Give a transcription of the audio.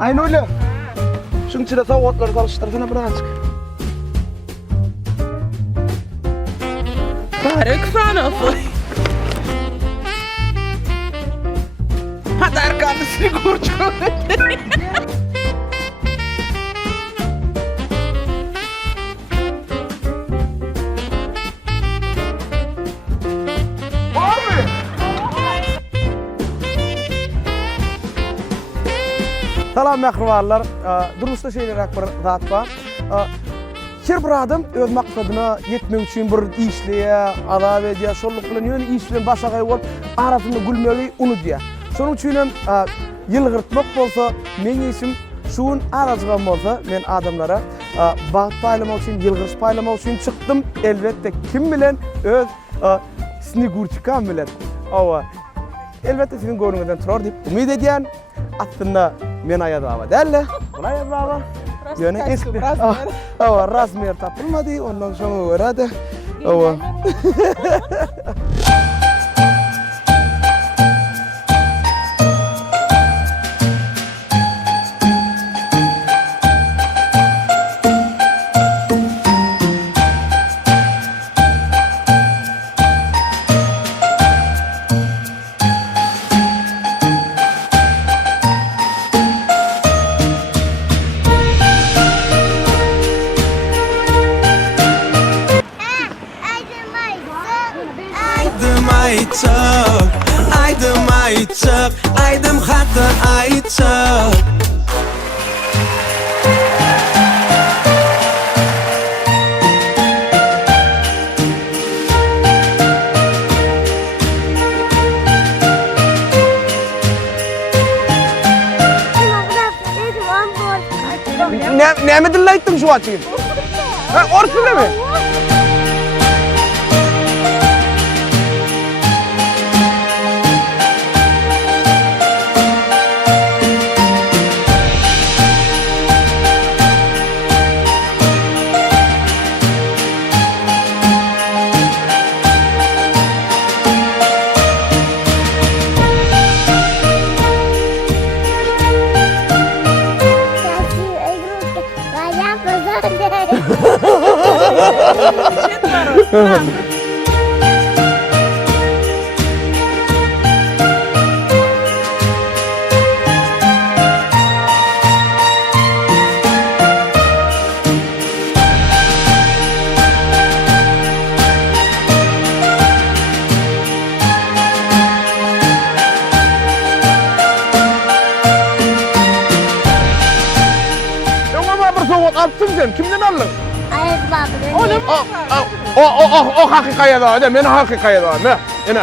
Aynen öyle. Şunun içine sowgatları salıştırsana birazcık. Tarık fanası. Hadi arkadaşını kurçuk. Salam mehribarlar. Durmuşda şeyler bir zat var. Her bir adam öz maksadyna yetmek üçin bir işliýe, azap edýär, şonluk bilen ýöne iş bilen başa bolup arasynda gülmegi unutýar. Şonuň üçin hem ýylgyrtmak bolsa, meň işim şuň arazygan bolsa, men adamlara wagt paýlamak üçin, ýylgyrç paýlamak üçin çykdym. Elbetde kim bilen öz snigurçykam bilen. Awa elbetde sizin görüňizden turar diýip umyd edýän. Aslında men Aýaz baba dälle. Bolay Aýaz baba. Ýöne eski. Awa rasmer tapylmady, ondan soň göradi. Awa. Aydym hatda ayçak. Näme dille aýtdyň şu açyň? Ha, orus dilemi? Alptın sen, kimden aldın? Aýaz baba. O hakika Aýaz baba, men hakika Aýaz baba. Ene.